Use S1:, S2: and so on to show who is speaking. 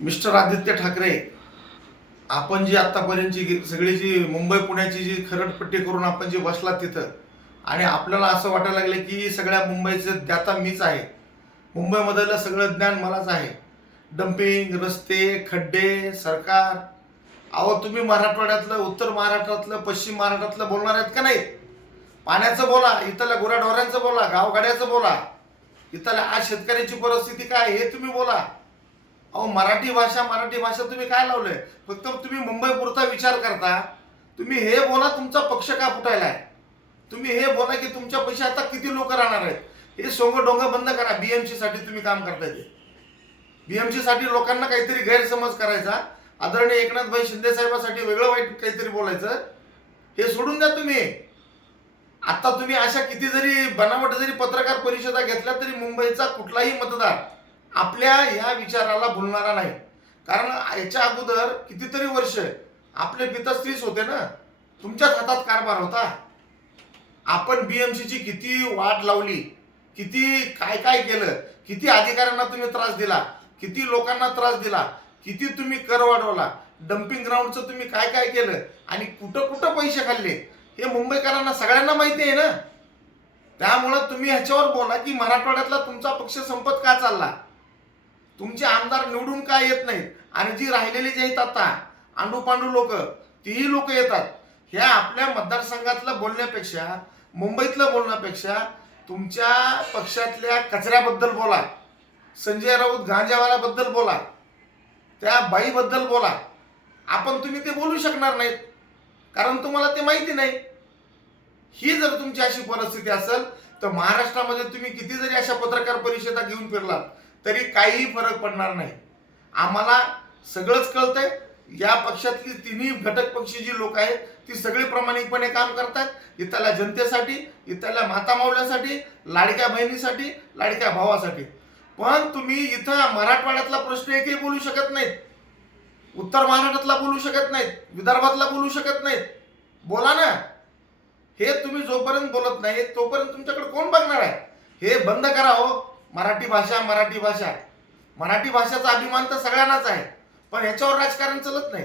S1: Mister Aditya Thackeray आपण जी आत्तापर्यंतची सगळी जी मुंबई पुण्याची जी खरडपट्टी करून आपण जी बसला तिथं आणि आपल्याला असं वाटायला लागलं की सगळ्या मुंबईचं ज्ञाता मीच आहे. मुंबईमधलं सगळं ज्ञान मलाच आहे. डम्पिंग रस्ते खड्डे सरकार. अहो तुम्ही मराठवाड्यातलं उत्तर महाराष्ट्रातलं पश्चिम महाराष्ट्रातलं बोलणार आहेत का नाही? पाण्याचं बोला इथल्या गुराढोऱ्यांचं बोला गावगाड्याचं बोला. इथल्या आज शेतकऱ्याची परिस्थिती काय आहे हे तुम्ही बोला. अहो मराठी भाषा मराठी भाषा तुम्ही काय लावलंय? फक्त तुम्ही मुंबई पुरता विचार करता. तुम्ही हे बोला तुमचा पक्ष का फुटायला आहे? तुम्ही हे बोला की तुमच्या पैसे आता किती लोक राहणार आहेत? हे सोंग डोंग बंद करा. बीएमसी साठी तुम्ही काम करताय ते. बीएमसी साठी लोकांना काहीतरी गैरसमज करायचा. आदरणीय एकनाथ भाई शिंदे साहेबांसाठी वेगळं वाईट काहीतरी बोलायचं. हे सोडून द्या तुम्ही. आता तुम्ही अशा किती जरी बनावट जरी पत्रकार परिषदा घेतल्या तरी मुंबईचा कुठलाही मतदार आपल्या या विचाराला भुलणारा नाही. कारण याच्या अगोदर कितीतरी वर्ष आपले पिताश्रीच होते ना. तुमच्याच हातात कारभार होता. आपण बीएमसीची किती वाट लावली किती काय काय केलं किती अधिकाऱ्यांना तुम्ही त्रास दिला किती लोकांना त्रास दिला किती तुम्ही कर वाढवला डम्पिंग ग्राउंडचं तुम्ही काय काय केलं आणि कुठं कुठं पैसे खाल्ले हे मुंबईकरांना सगळ्यांना माहिती आहे ना. त्यामुळं तुम्ही ह्याच्यावर बोला की मराठवाड्यातला तुमचा पक्ष संपत का चालला? तुमचे आमदार निवडून काय येत नाहीत? आणि जी राहिलेली जी आहेत आता आंडू पांडू लोक तीही लोक येतात. ह्या आपल्या मतदारसंघातलं बोलण्यापेक्षा मुंबईतलं बोलण्यापेक्षा तुमच्या पक्षातल्या कचऱ्याबद्दल बोला. संजय राऊत गांजावाल्याबद्दल बोला. त्या बाईबद्दल बोला. आपण तुम्ही ते बोलू शकणार नाहीत. कारण तुम्हाला ते माहिती नाही. ही जर तुमची अशी परिस्थिती असेल तर महाराष्ट्रामध्ये तुम्ही किती जरी अशा पत्रकार परिषदा घेऊन फिरलात. तरी काहीही फरक पडणार नाही. आम्हाला सगळंच कळतंय. या पक्षातली तिन्ही घटक पक्षी जी लोक आहेत ती सगळी प्रामाणिकपणे काम करतात. इथल्या जनतेसाठी इथल्या माता मावल्यासाठी लाडक्या बहिणीसाठी लाडक्या भावासाठी. पण तुम्ही इथं मराठवाड्यातला प्रश्न एकही बोलू शकत नाहीत. उत्तर महाराष्ट्रातला बोलू शकत नाहीत. विदर्भातला बोलू शकत नाहीत. बोला ना. हे तुम्ही जोपर्यंत बोलत नाही तोपर्यंत तुमच्याकडे कोण बघणार आहे? हे बंद करा हो. मराठी भाषा मराठी भाषा. मराठी भाषेचा अभिमान तर सगळ्यांनाच आहे. पण ह्याच्यावर राजकारण चालत नाही.